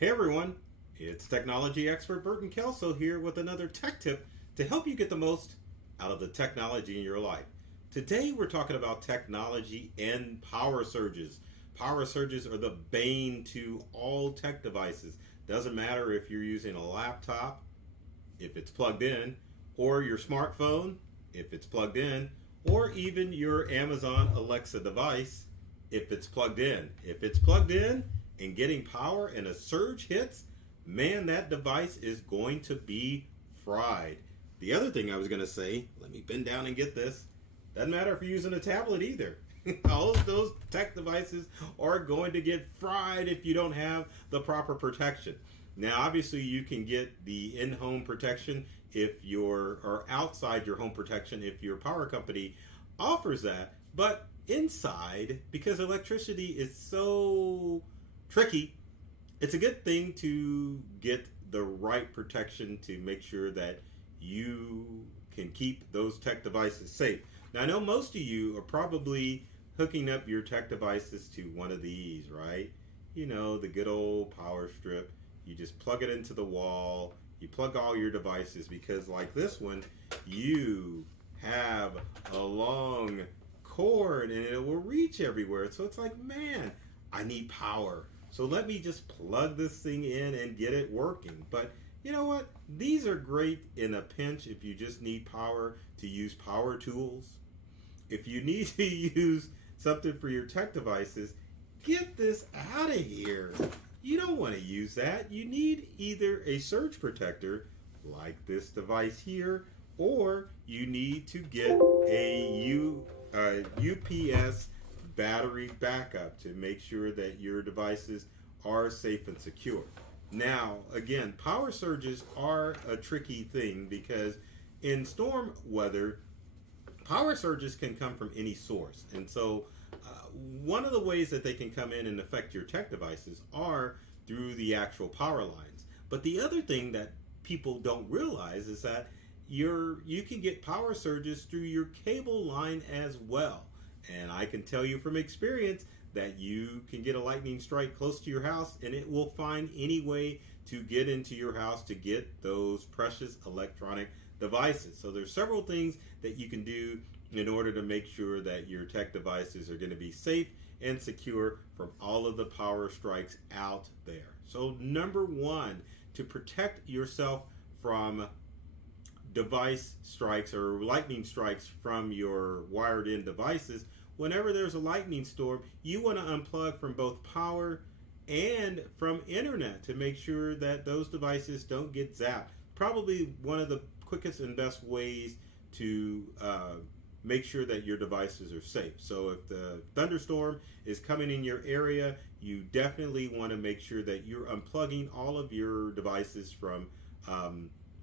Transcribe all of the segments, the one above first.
Hey everyone, it's technology expert Burton Kelso here with another tech tip to help you get the most out of the technology in your life. Today we're talking about technology and power surges. Power surges are the bane to all tech devices. Doesn't matter if you're using a laptop, if it's plugged in, or your smartphone, if it's plugged in, or even your Amazon Alexa device, if it's plugged in. If it's plugged in and getting power and a surge hits, man, that device is going to be fried. The other thing I was going to say, let me bend down and get this, doesn't matter if you're using a tablet either. All of those tech devices are going to get fried if you don't have the proper protection. Now, obviously, you can get the in-home protection or outside your home protection if your power company offers that. But inside, because electricity is so tricky, it's a good thing to get the right protection to make sure that you can keep those tech devices safe. Now, I know most of you are probably hooking up your tech devices to one of these, right? You know, the good old power strip. You just plug it into the wall. You plug all your devices because, like this one, you have a long cord and it will reach everywhere. So it's like, man, I need power. So let me just plug this thing in and get it working. But you know what? These are great in a pinch if you just need power to use power tools. If you need to use something for your tech devices, get this out of here. You don't want to use that. You need either a surge protector like this device here, or you need to get a UPS battery backup to make sure that your devices are safe and secure. Now, again, power surges are a tricky thing because in storm weather, power surges can come from any source. And so one of the ways that they can come in and affect your tech devices are through the actual power lines. But the other thing that people don't realize is that you can get power surges through your cable line as well. And I can tell you from experience that you can get a lightning strike close to your house and it will find any way to get into your house to get those precious electronic devices. So there's several things that you can do in order to make sure that your tech devices are going to be safe and secure from all of the power strikes out there. So number one, to protect yourself from device strikes or lightning strikes from your wired in devices, whenever there's a lightning storm, you want to unplug from both power and from internet to make sure that those devices don't get zapped. Probably one of the quickest and best ways to make sure that your devices are safe. So if the thunderstorm is coming in your area, you definitely want to make sure that you're unplugging all of your devices from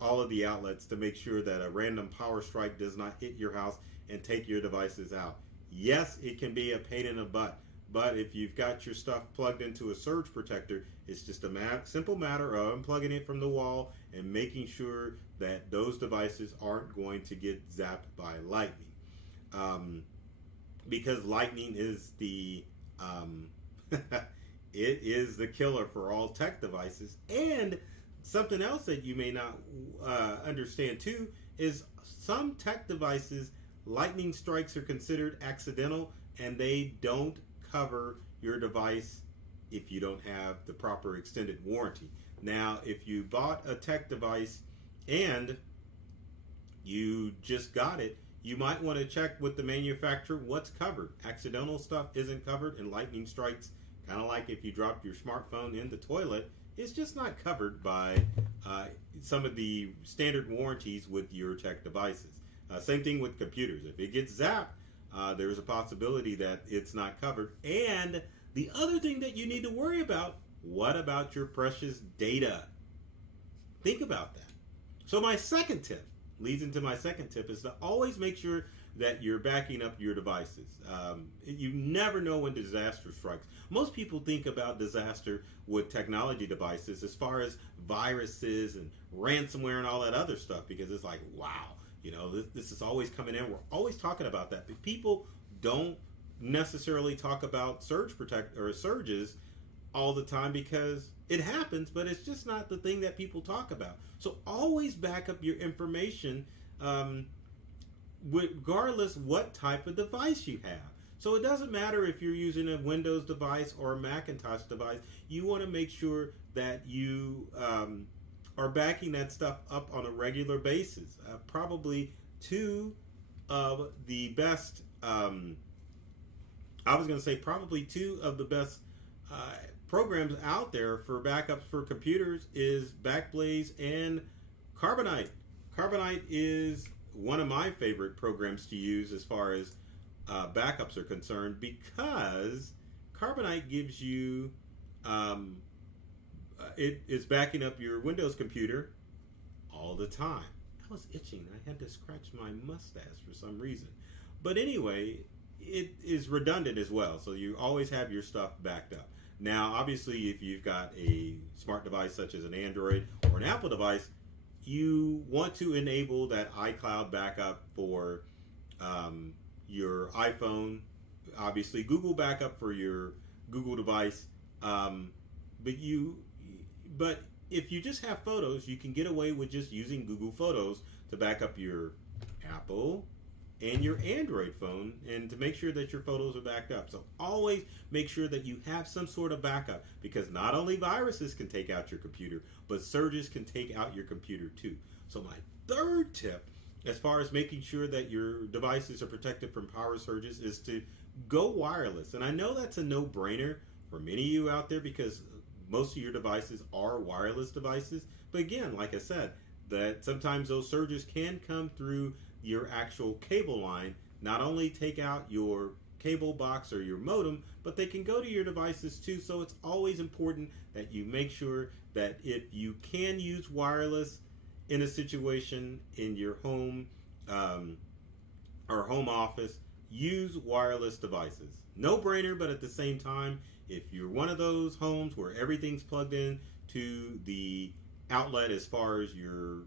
all of the outlets to make sure that a random power strike does not hit your house and take your devices out. Yes, it can be a pain in the butt, but if you've got your stuff plugged into a surge protector, it's just a simple matter of unplugging it from the wall and making sure that those devices aren't going to get zapped by lightning. Because lightning is the it is the killer for all tech devices. And something else that you may not understand too is some tech devices, lightning strikes are considered accidental and they don't cover your device if you don't have the proper extended warranty. Now, if you bought a tech device and you just got it, you might want to check with the manufacturer what's covered. Accidental stuff isn't covered, and lightning strikes, kind of like if you dropped your smartphone in the toilet, it's just not covered by some of the standard warranties with your tech devices. Same thing with computers. If it gets zapped, there's a possibility that it's not covered. And the other thing that you need to worry about, what about your precious data? Think about that. So my second tip leads into my second tip is to always make sure that you're backing up your devices. You never know when disaster strikes. Most people think about disaster with technology devices as far as viruses and ransomware and all that other stuff, because it's like, wow, you know, this is always coming in. We're always talking about that. But people don't necessarily talk about surges all the time because it happens, but it's just not the thing that people talk about. So always back up your information, um, regardless what type of device you have. So it doesn't matter if you're using a Windows device or a Macintosh device. You want to make sure that you are backing that stuff up on a regular basis. Probably two of the best. I was going to say probably two of the best uh, programs out there for backups for computers is Backblaze and Carbonite. Carbonite is one of my favorite programs to use as far as backups are concerned because Carbonite gives you it is backing up your Windows computer all the time. I was itching. I had to scratch my mustache for some reason. But anyway, it is redundant as well, so you always have your stuff backed up. Now, obviously, if you've got a smart device such as an Android or an Apple device, you want to enable that iCloud backup for your iPhone. Obviously, Google backup for your Google device. But if you just have photos, you can get away with just using Google Photos to back up your Apple and your Android phone and to make sure that your photos are backed up. So always make sure that you have some sort of backup because not only viruses can take out your computer, but surges can take out your computer too. So my third tip, as far as making sure that your devices are protected from power surges, is to go wireless. And I know that's a no-brainer for many of you out there because most of your devices are wireless devices. But again, like I said, that sometimes those surges can come through your actual cable line, not only take out your cable box or your modem, but they can go to your devices too. So it's always important that you make sure that if you can use wireless in a situation in your home or home office, use wireless devices. No brainer, but at the same time, if you're one of those homes where everything's plugged in to the outlet as far as your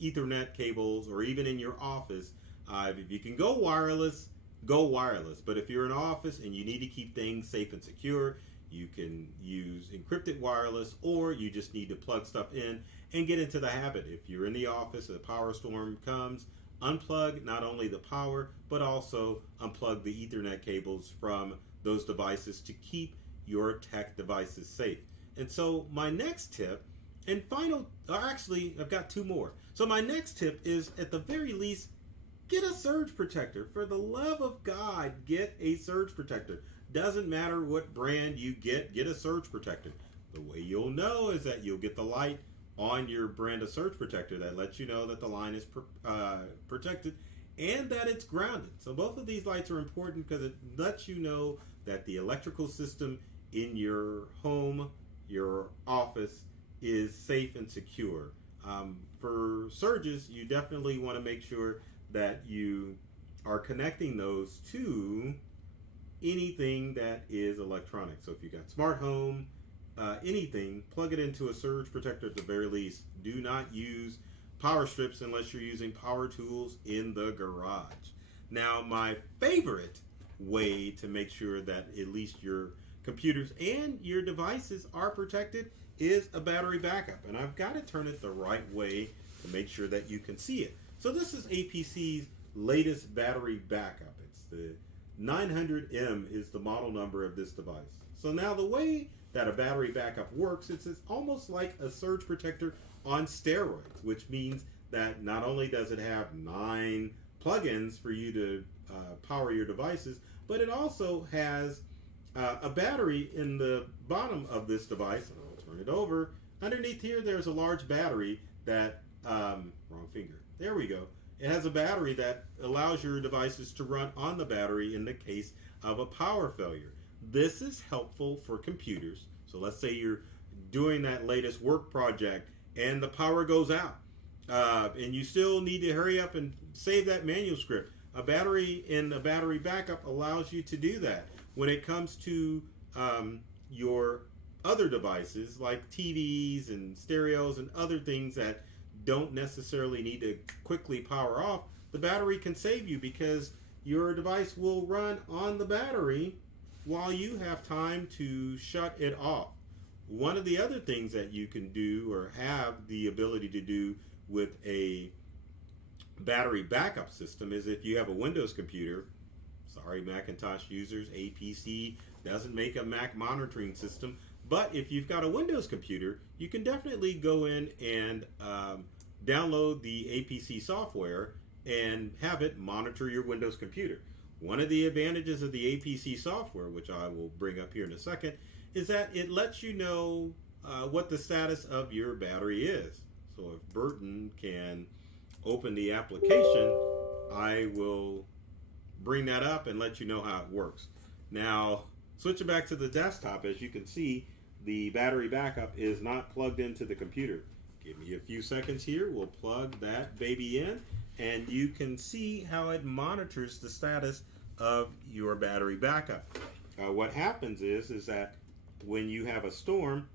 Ethernet cables, or even in your office, if you can go wireless, go wireless. But if you're in an office and you need to keep things safe and secure, you can use encrypted wireless, or you just need to plug stuff in and get into the habit. If you're in the office, a power storm comes, unplug not only the power, but also unplug the Ethernet cables from those devices to keep your tech devices safe. And so my next tip and final, or actually I've got two more. So my next tip is, at the very least, get a surge protector. For the love of God, get a surge protector. Doesn't matter what brand you get a surge protector. The way you'll know is that you'll get the light on your brand of surge protector that lets you know that the line is protected and that it's grounded. So both of these lights are important because it lets you know that the electrical system in your home, your office, is safe and secure. For surges, you definitely want to make sure that you are connecting those to anything that is electronic. So if you got smart home, anything, plug it into a surge protector at the very least. Do not use power strips unless you're using power tools in the garage. Now, my favorite way to make sure that at least your computers and your devices are protected is a battery backup. And I've got to turn it the right way to make sure that you can see it. So this is APC's latest battery backup. It's the 900M is the model number of this device. So now the way that a battery backup works, it's almost like a surge protector on steroids, which means that not only does it have 9 plugins for you to power your devices, but it also has a battery in the bottom of this device. And I'll turn it over. Underneath here, there's a large battery that, wrong finger. There we go. It has a battery that allows your devices to run on the battery in the case of a power failure. This is helpful for computers. So let's say you're doing that latest work project and the power goes out. And you still need to hurry up and save that manuscript. A battery in a battery backup allows you to do that. When it comes to your other devices like TVs and stereos and other things that don't necessarily need to quickly power off, the battery can save you because your device will run on the battery while you have time to shut it off. One of the other things that you can do or have the ability to do with a battery backup system is if you have a Windows computer. Sorry, Macintosh users, APC doesn't make a Mac monitoring system. But if you've got a Windows computer, you can definitely go in and download the APC software and have it monitor your Windows computer. One of the advantages of the APC software, which I will bring up here in a second, is that it lets you know what the status of your battery is. So if Burton can open the application, I will bring that up and let you know how it works. Now, switching back to the desktop, as you can see, the battery backup is not plugged into the computer. Give me a few seconds here. We'll plug that baby in, and you can see how it monitors the status of your battery backup. What happens is that when you have a storm,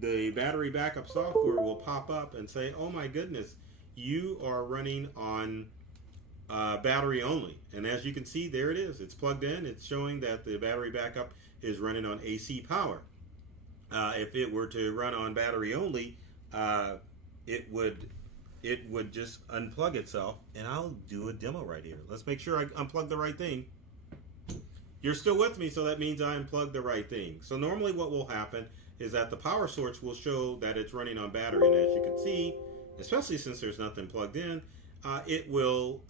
the battery backup software will pop up and say, oh my goodness, you are running on battery only. And as you can see, there it is. It's plugged in. It's showing that the battery backup is running on AC power. If it were to run on battery only, it would just unplug itself. And I'll do a demo right here. Let's make sure I unplug the right thing. You're still with me, so that means I unplugged the right thing. So normally what will happen is that the power source will show that it's running on battery. And as you can see, especially since there's nothing plugged in, it will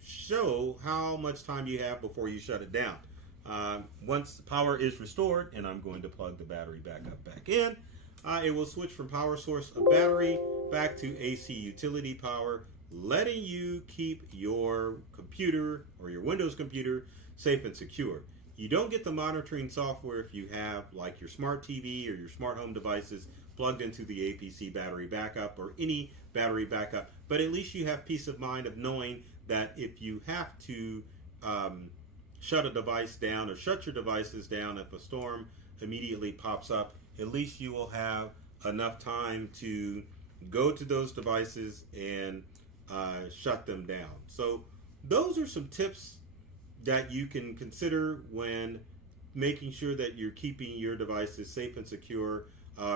show how much time you have before you shut it down. Once the power is restored, and I'm going to plug the battery back in, it will switch from power source of battery back to AC utility power, letting you keep your computer or your Windows computer safe and secure. You don't get the monitoring software if you have like your smart TV or your smart home devices plugged into the APC battery backup or any battery backup, but at least you have peace of mind of knowing that if you have to shut a device down or shut your devices down if a storm immediately pops up, at least you will have enough time to go to those devices and shut them down. So those are some tips that you can consider when making sure that you're keeping your devices safe and secure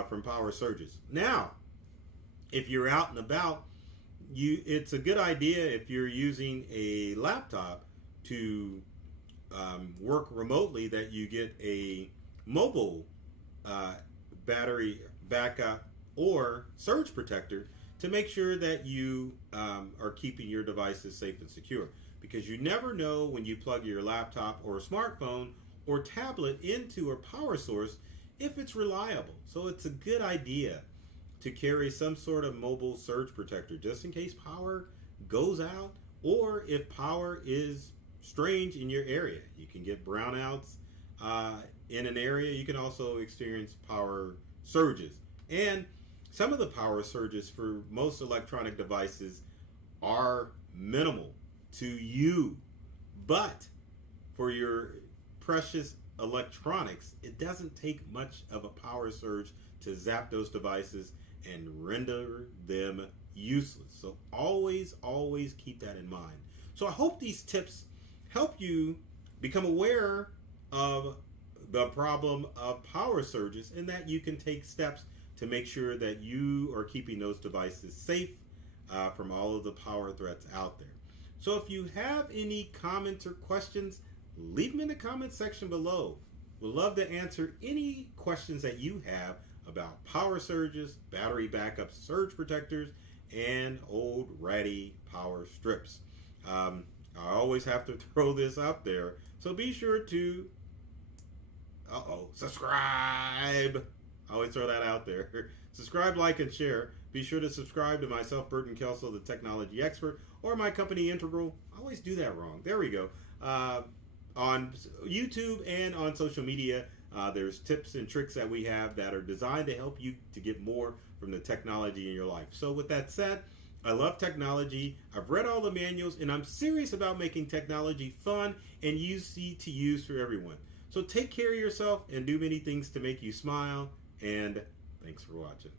from power surges. Now, if you're out and about, it's a good idea if you're using a laptop to work remotely that you get a mobile battery backup or surge protector to make sure that you are keeping your devices safe and secure. Because you never know when you plug your laptop or a smartphone or tablet into a power source if it's reliable. So it's a good idea to carry some sort of mobile surge protector just in case power goes out, or if power is strange in your area. You can get brownouts in an area. You can also experience power surges. And some of the power surges for most electronic devices are minimal to you, but for your precious electronics, it doesn't take much of a power surge to zap those devices and render them useless. So always keep that in mind. So I hope these tips help you become aware of the problem of power surges and that you can take steps to make sure that you are keeping those devices safe from all of the power threats out there. So if you have any comments or questions, leave them in the comments section below. We'd love to answer any questions that you have about power surges, battery backup surge protectors, and old ratty power strips. I always have to throw this out there, so be sure to subscribe. I always throw that out there. Subscribe, like, and share. Be sure to subscribe to myself, Burton Kelso, the technology expert, or my company, Integral. I always do that wrong. There we go. On YouTube and on social media, there's tips and tricks that we have that are designed to help you to get more from the technology in your life. So with that said, I love technology. I've read all the manuals, and I'm serious about making technology fun and easy to use for everyone. So take care of yourself and do many things to make you smile, and thanks for watching.